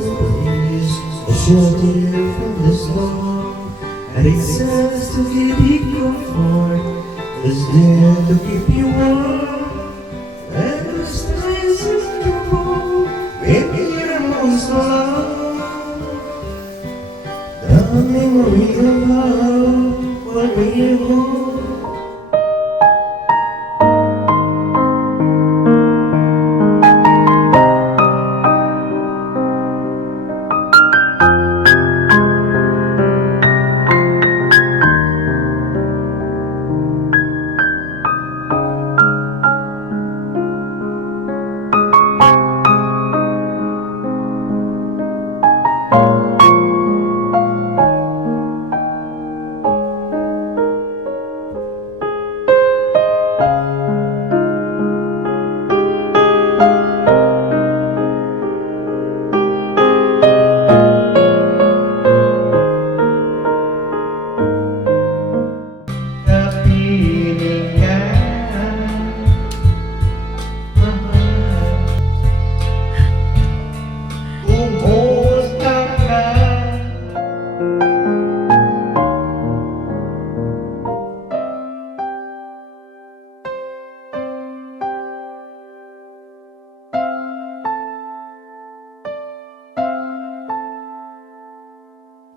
place, a shelter from the storm, and it says to give you comfort, is there to keep you warm. And the skies is true, when you're most alone. The memory of love, when we're home.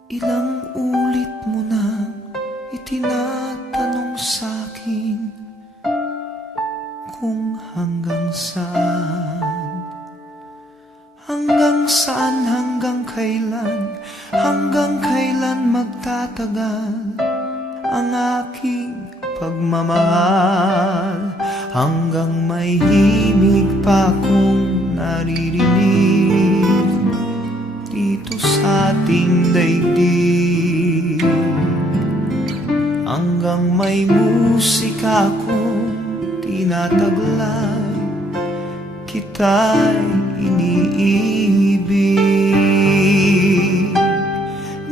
Ilang ulit mo nang itinatanong sa'kin kung hanggang saan, hanggang kailan magtatagal ang aking pagmamahal, hanggang may himig pa akong naririnig dito sa ating daigdig, hanggang may musika akong tinataglay, kita'y iniibig.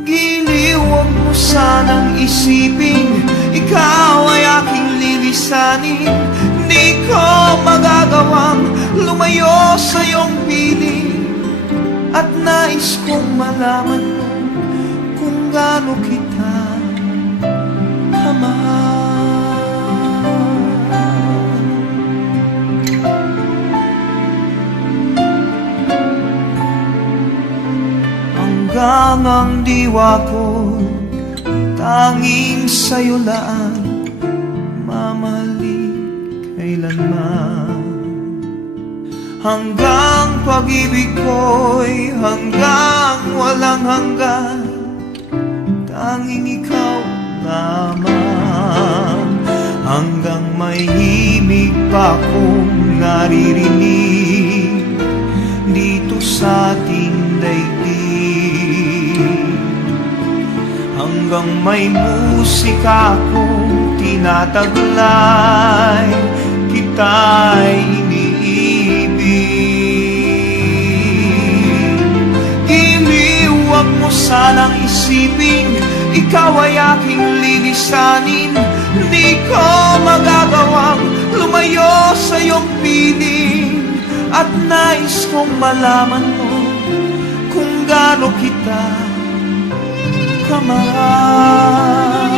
Giliw, huwag mo sanang isipin, ikaw ay aking lilisanin. Di ko magagawang lumayo sa iyong piling, at nais kong malaman mo kung gaano kita kamahal. Hanggang ang diwa ko tanging sa'yo lang mamahalin kailanman. Hanggang pag-ibig ko'y hanggang walang hanggan, tanging ikaw lamang. Hanggang may himig pa akong naririnig dito sa ating daigdig, hanggang may musika akong tinataglay, kita'y huwag mo sanang isipin, ikaw ay aking lilisanin. Di ko magagawang lumayo sa iyong piling, at nais kong malaman mo kung gaano kita kamahal.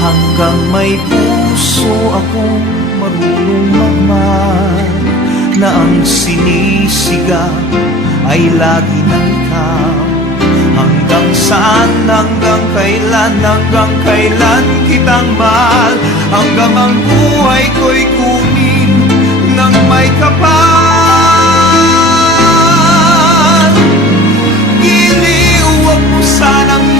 Hanggang may puso akong marunong magmahal, na ang sinisigaw ay lagi ng ikaw. Hanggang saan, hanggang kailan kitang mahal, hanggang ang buhay ko'y kunin ng may kapal. Giliw, huwag mo sanang